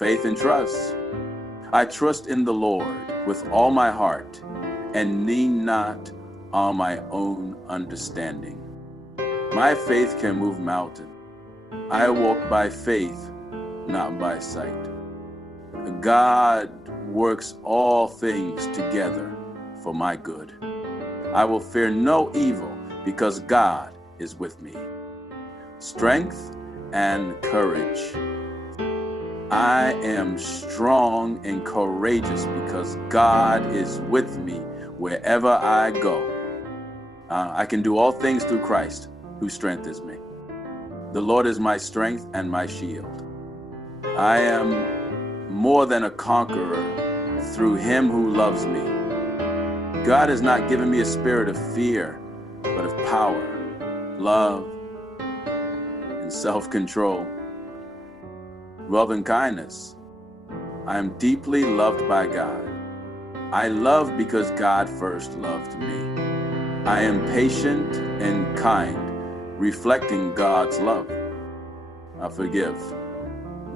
faith and trust. I trust in the Lord with all my heart and lean not on my own understanding. My faith can move mountains. I walk by faith, not by sight. God works all things together for my good. I will fear no evil because God is with me. Strength and courage. I am strong and courageous because God is with me wherever I go. I can do all things through Christ who strengthens me. The Lord is my strength and my shield. I am more than a conqueror through him who loves me. God has not given me a spirit of fear, but of power, love, and self-control. Love and kindness. I am deeply loved by God. I love because God first loved me. I am patient and kind, reflecting God's love. I forgive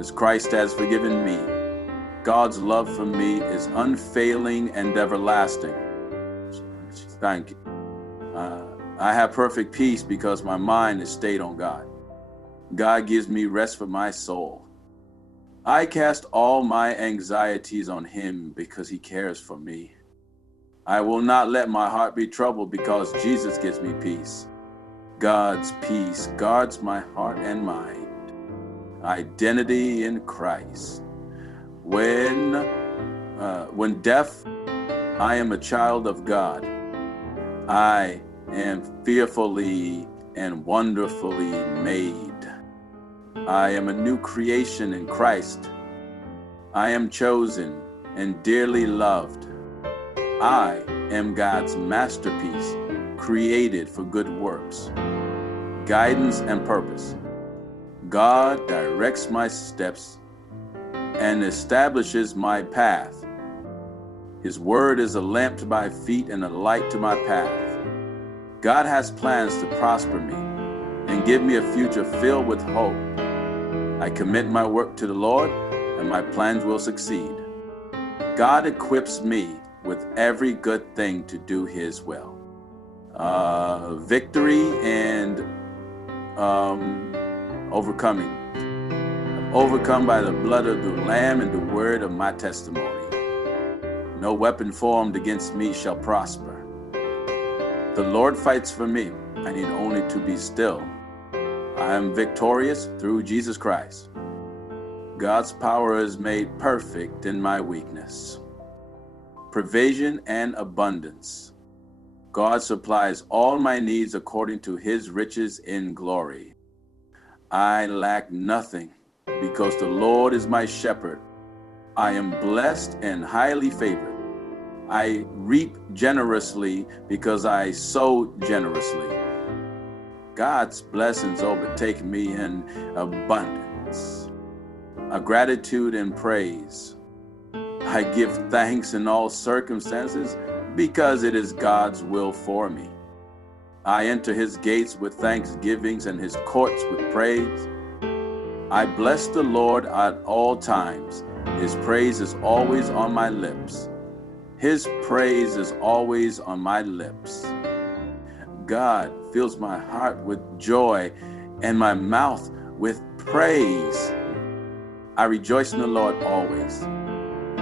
as Christ has forgiven me. God's love for me is unfailing and everlasting. Thank you. I have perfect peace because my mind is stayed on God. God gives me rest for my soul. I cast all my anxieties on him because he cares for me. I will not let my heart be troubled because Jesus gives me peace. God's peace guards my heart and mind. Identity in Christ. When deaf, I am a child of God. I am fearfully and wonderfully made. I am a new creation in Christ. I am chosen and dearly loved. I am God's masterpiece, created for good works, guidance and purpose. God directs my steps and establishes my path. His word is a lamp to my feet and a light to my path. God has plans to prosper me and give me a future filled with hope. I commit my work to the Lord, and my plans will succeed. God equips me with every good thing to do his will. Victory and overcoming. I'm overcome by the blood of the Lamb and the word of my testimony. No weapon formed against me shall prosper. The Lord fights for me. I need only to be still. I am victorious through Jesus Christ. God's power is made perfect in my weakness. Provision and abundance. God supplies all my needs according to his riches in glory. I lack nothing because the Lord is my shepherd. I am blessed and highly favored. I reap generously because I sow generously. God's blessings overtake me in abundance. A gratitude and praise. I give thanks in all circumstances because it is God's will for me. I enter his gates with thanksgivings and his courts with praise. I bless the Lord at all times. His praise is always on my lips. His praise is always on my lips. God fills my heart with joy and my mouth with praise. I rejoice in the Lord always.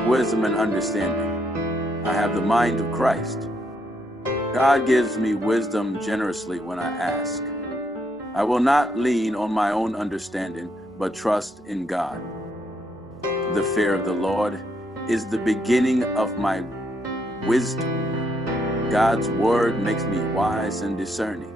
Wisdom and understanding. I have the mind of Christ. God gives me wisdom generously when I ask. I will not lean on my own understanding, but trust in God. The fear of the Lord is the beginning of my wisdom. God's word makes me wise and discerning.